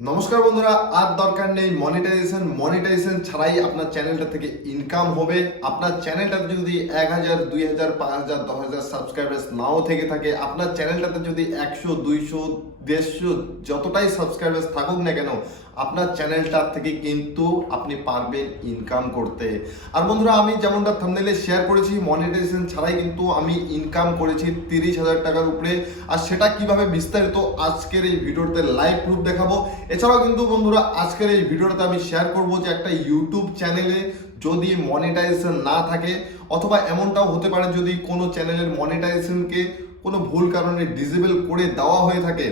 নমস্কার বন্ধুরা, আর দরকার নেই মনিটাইজেশন ছাড়াই আপনার চ্যানেলটা থেকে ইনকাম হবে। আপনার চ্যানেলটাতে যদি 1000, 2000, 5000, 10,000 সাবস্ক্রাইবার্স নাও থেকে থাকে, আপনার চ্যানেলটাতে যদি 100, 200, 150 যতটাই সাবস্ক্রাইবার্স থাকুক না কেন, আপনার চ্যানেলটা থেকে কিন্তু আপনি পারবেন ইনকাম করতে। আর বন্ধুরা, আমি যেমনটা থাম্বনেইলে শেয়ার করেছি, মনিটাইজেশন ছাড়াই কিন্তু আমি ইনকাম করেছি 30,000 টাকার উপরে। আর সেটা কিভাবে বিস্তারিত আজকের এই ভিডিওতে লাইভ প্রুফ দেখাবো। এছাড়াও কিন্তু বন্ধুরা, আজকের এই ভিডিওটাতে আমি শেয়ার করব যে একটা ইউটিউব চ্যানেলে যদি মনিটাইজেশন না থাকে, অথবা এমনটাও হতে পারে যদি কোনো চ্যানেলের মনিটাইজেশনকে কোনো ভুল কারণে ডিসেবল করে দেওয়া হয়ে থাকে,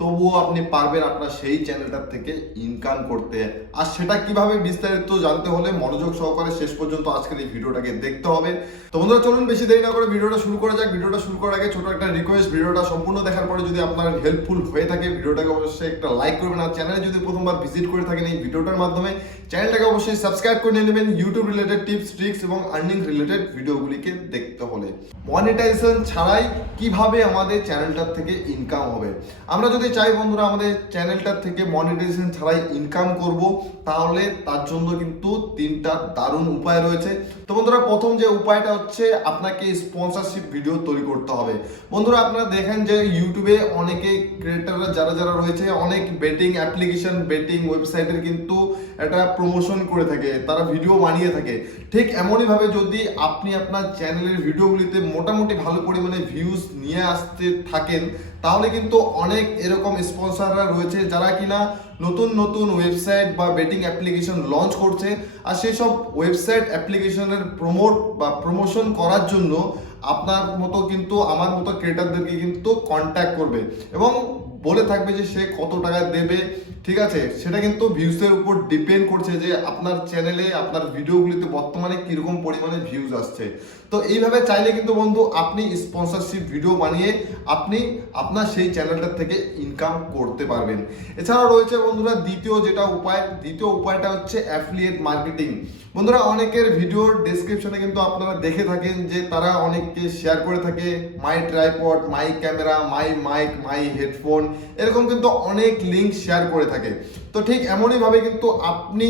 তবুও আপনি পারবেন আপনার সেই চ্যানেলটার থেকে ইনকাম করতে। আর সেটা কিভাবে বিস্তারিত জানতে হলে মনোযোগ সহকারে শেষ পর্যন্ত আজকের এই ভিডিওটাকে দেখতে হবে। তো বন্ধুরা, চলুন বেশি দেরি না করে ভিডিওটা শুরু করা যাক। ভিডিওটা শুরু করার আগে ছোট একটা রিকোয়েস্ট, ভিডিওটা সম্পূর্ণ দেখার পরে যদি আপনার হেল্পফুল হয়ে থাকে, ভিডিওটাকে অবশ্যই একটা লাইক করবেন। আর চ্যানেলে যদি প্রথমবার ভিজিট করে থাকেন এই ভিডিওটার মাধ্যমে, চ্যানেলটাকে অবশ্যই সাবস্ক্রাইব করে নিয়ে নেবেন ইউটিউব রিলেটেড টিপস, ট্রিক্স এবং আর্নিং রিলেটেড ভিডিওগুলিকে দেখতে হলে। মনিটাইজেশন ছাড়াই কিভাবে আমাদের চ্যানেলটার থেকে ইনকাম হবে। আমরা যদি চাই বন্ধুরা আমাদের চ্যানেলটার থেকে মনিটাইজেশন ছাড়াই ইনকাম করব, তাহলে তার জন্য কিন্তু তিনটা দারুণ উপায় রয়েছে। তো বন্ধুরা, প্রথম যে উপায়টা হচ্ছে আপনাকে স্পন্সরশিপ ভিডিও তৈরি করতে হবে। বন্ধুরা, আপনারা দেখেন যে ইউটিউবে অনেকে ক্রিয়েটাররা যারা রয়েছে, অনেক বেটিং অ্যাপ্লিকেশন, বেটিং ওয়েবসাইটের কিন্তু একটা প্রমোশন করে থাকে, তারা ভিডিও বানিয়ে থাকে। ঠিক এমনইভাবে যদি আপনি আপনার চ্যানেলের ভিডিওগুলিতে মোটামুটি ভালো পরিমাণে ভিউজ নিয়ে আসতে থাকেন, তাহলে কিন্তু অনেক এরকম স্পন্সররা রয়েছে যারা কিনা নতুন নতুন ওয়েবসাইট বা বেটিং অ্যাপ্লিকেশন লঞ্চ করছে। আর সেই সব ওয়েবসাইট অ্যাপ্লিকেশনের প্রমোশন করার জন্য আপনার মতো কিন্তু আমার মতো ক্রিয়েটারদেরকে কিন্তু কন্ট্যাক্ট করবে এবং বলে থাকবে যে সে কত টাকা দেবে। ঠিক আছে, সেটা কিন্তু ভিউজের উপর ডিপেন্ড করছে যে আপনার চ্যানেলে আপনার ভিডিওগুলিতে বর্তমানে কিরকম পরিমাণে ভিউজ আসছে। তো এইভাবে চাইলে কিন্তু বন্ধু আপনি স্পন্সরশিপ ভিডিও বানিয়ে আপনি আপনার সেই চ্যানেলটার থেকে ইনকাম করতে পারবেন। এছাড়াও রয়েছে বন্ধুরা দ্বিতীয় উপায়টা হচ্ছে অ্যাফিলিয়েট মার্কেটিং। বন্ধুরা, অনেকের ভিডিওর ডেসক্রিপশনে কিন্তু আপনারা দেখে থাকেন যে তারা অনেককে শেয়ার করে থাকে my tripod, my camera, my mic, my headphone, এরকম কিন্তু অনেক লিঙ্ক শেয়ার করে থাকে। তো ঠিক এমনইভাবে কিন্তু আপনি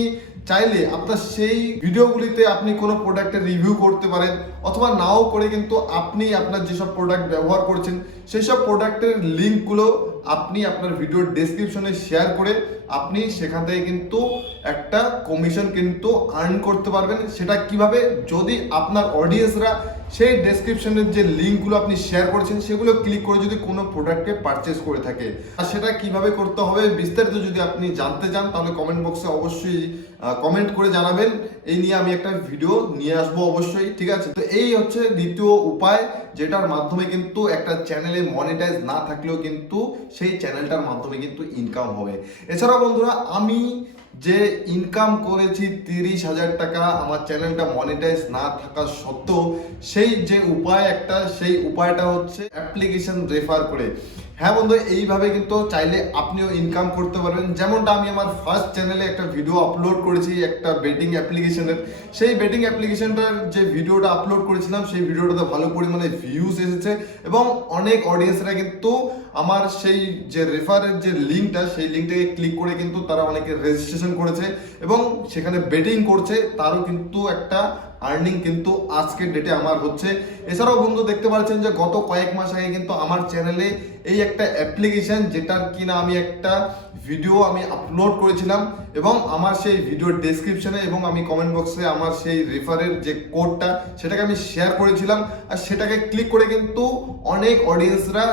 চাইলে আপনার সেই ভিডিওগুলিতে আপনি কোনো প্রোডাক্টের রিভিউ করতে পারেন, অথবা নাও করে কিন্তু আপনি আপনার যেসব প্রোডাক্ট ব্যবহার করছেন সেই সব প্রোডাক্টের লিঙ্কগুলো আপনি আপনার ভিডিওর ডেসক্রিপশনে শেয়ার করে আপনি সেখান থেকে কিন্তু একটা কমিশন কিন্তু আর্ন করতে পারবেন। সেটা কিভাবে, যদি আপনার অডিয়েন্সরা সেই ডেসক্রিপশনের যে লিঙ্কগুলো আপনি শেয়ার করেছেন সেগুলো ক্লিক করে যদি কোনো প্রোডাক্টকে পারচেস করে থাকে। আর সেটা কিভাবে করতে হবে বিস্তারিত যদি আপনি জানতে চান, তাহলে কমেন্ট বক্সে অবশ্যই কমেন্ট করে জানাবেন। এই নিয়ে আমি একটা ভিডিও নিয়ে আসবো অবশ্যই। ঠিক আছে, তো এই হচ্ছে দ্বিতীয় উপায়, যেটার মাধ্যমে কিন্তু একটা চ্যানেলে মনিটাইজ না থাকলেও কিন্তু সেই চ্যানেলটার মাধ্যমে কিন্তু ইনকাম হবে। এছাড়াও বন্ধুরা, আমি যে ইনকাম করেছি 30,000 টাকা আমার চ্যানেলটা মনিটাইজ না থাকা সত্ত্বেও, সেই যে সেই উপায়টা হচ্ছে অ্যাপ্লিকেশন রেফার করে। হ্যাঁ বন্ধু, এইভাবে কিন্তু চাইলে আপনিও ইনকাম করতে পারবেন। যেমনটা আমি আমার ফার্স্ট চ্যানেলে একটা ভিডিও আপলোড করেছি একটা বেটিং অ্যাপ্লিকেশনের। সেই বেটিং অ্যাপ্লিকেশনটার যে ভিডিওটা আপলোড করেছিলাম, সেই ভিডিওটাতে ভালো পরিমাণে ভিউজ এসেছে এবং অনেক অডিয়েন্সরা কিন্তু আমার সেই যে রেফারের যে লিঙ্কটা, সেই লিঙ্কটাকে ক্লিক করে কিন্তু তারা অনেকে রেজিস্ট্রেশন করেছে এবং সেখানে বেটিং করছে, তারও কিন্তু একটা আর্নিং কিন্তু আজকের ডেটে আমার হচ্ছে। এছাড়াও বন্ধু দেখতে পাচ্ছেন যে গত কয়েক মাস আগে কিন্তু আমার চ্যানেলে এই একটা অ্যাপ্লিকেশন, যেটার কিনা আমি একটা ভিডিও আপলোড করেছিলাম এবং আমার সেই ভিডিওর ডেসক্রিপশনে এবং আমি কমেন্ট বক্সে আমার সেই রেফারের যে কোডটা সেটাকে আমি শেয়ার করেছিলাম। আর সেটাকে ক্লিক করে কিন্তু অনেক অডিয়েন্সরা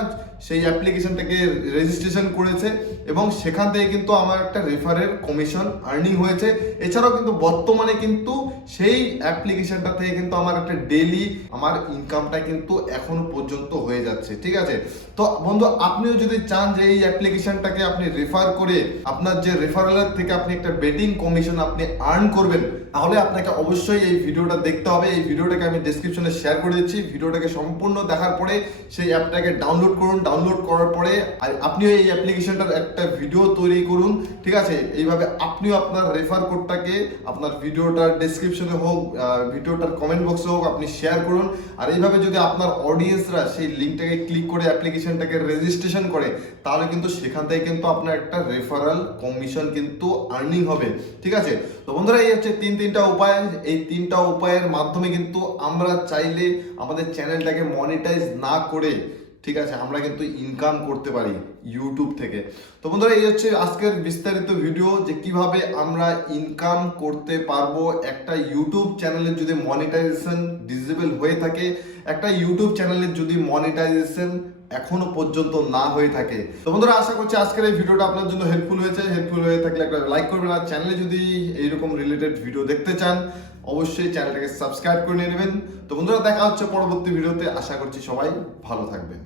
সেই অ্যাপ্লিকেশনটাকে রেজিস্ট্রেশন করেছে এবং সেখান থেকে কিন্তু আমার একটা রেফারের কমিশন আর্নিং হয়েছে। এছাড়াও কিন্তু বর্তমানে কিন্তু সেই অ্যাপ্লিকেশনটা থেকে কিন্তু আমার একটা ডেইলি আমার ইনকামটা কিন্তু এখনো পর্যন্ত হয়ে যাচ্ছে। ঠিক আছে, তো বন্ধু আপনিও যদি চান যে এই অ্যাপ্লিকেশনটাকে আপনি রেফার করে আপনার যে রেফারেলের থেকে আপনি একটা বেটিং কমিশন আপনি আর্ন করবেন, তাহলে আপনাকে অবশ্যই এই ভিডিওটা দেখতে হবে। এই ভিডিওটাকে আমি ডেসক্রিপশনে শেয়ার করে দিচ্ছি। ভিডিওটাকে সম্পূর্ণ দেখার পরে সেই অ্যাপটাকে ডাউনলোড করুন। ডাউনলোড করার পরে আপনিও এই অ্যাপ্লিকেশনটার একটা ভিডিও তৈরি করুন। ঠিক আছে, এইভাবে আপনিও আপনার রেফার কোডটাকে আপনার ভিডিওটার ডেসক্রিপশনে হোক, ভিডিওটার কমেন্ট বক্সে হোক আপনি শেয়ার করুন। আর এইভাবে যদি আপনার অডিয়েন্সরা সেই লিঙ্কটাকে ক্লিক করে অ্যাপ্লিকেশন অ্যাপ্লিকেশনটাকে রেজিস্ট্রেশন করে, তাহলে কিন্তু সেখান থেকে কিন্তু আপনার একটা রেফারেল কমিশন কিন্তু আর্নিং হবে। ঠিক আছে, তো বন্ধুরা এই হচ্ছে তিনটা উপায়। এই তিনটা উপায়ের মাধ্যমে কিন্তু আমরা চাইলে আমাদের চ্যানেলটাকে মনিটাইজ না করে, ঠিক আছে, আমরা কিন্তু ইনকাম করতে পারি ইউটিউব থেকে। তো বন্ধুরা এই হচ্ছে আজকের বিস্তারিত ভিডিও, যে কিভাবে আমরা ইনকাম করতে পারবো একটা ইউটিউব চ্যানেলের যদি মনিটাইজেশন ডিসেবল হয়ে থাকে, একটা ইউটিউব চ্যানেলের যদি মনিটাইজেশন এখনো পর্যন্ত না হয়ে থাকে। তো বন্ধুরা আশা করছি আজকের এই ভিডিওটা আপনার জন্য হেল্পফুল হয়েছে। হেল্পফুল হয়ে থাকলে একটা লাইক করবেন, আর চ্যানেলে যদি এইরকম রিলেটেড ভিডিও দেখতে চান অবশ্যই চ্যানেলটাকে সাবস্ক্রাইব করে নিয়ে নেবেন। তো বন্ধুরা দেখা হচ্ছে পরবর্তী ভিডিওতে, আশা করছি সবাই ভালো থাকবেন।